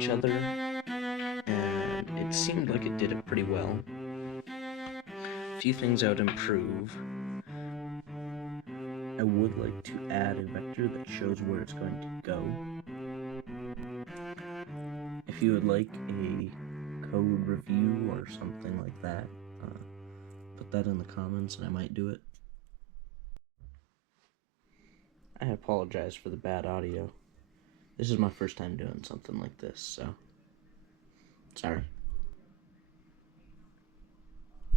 each other, and it seemed like it did it pretty well. A few things I would improve. I would like to add a vector that shows where it's going to go. If you would like a code review or something like that, put that in the comments and I might do it. I apologize for the bad audio. This is my first time doing something like this, so sorry.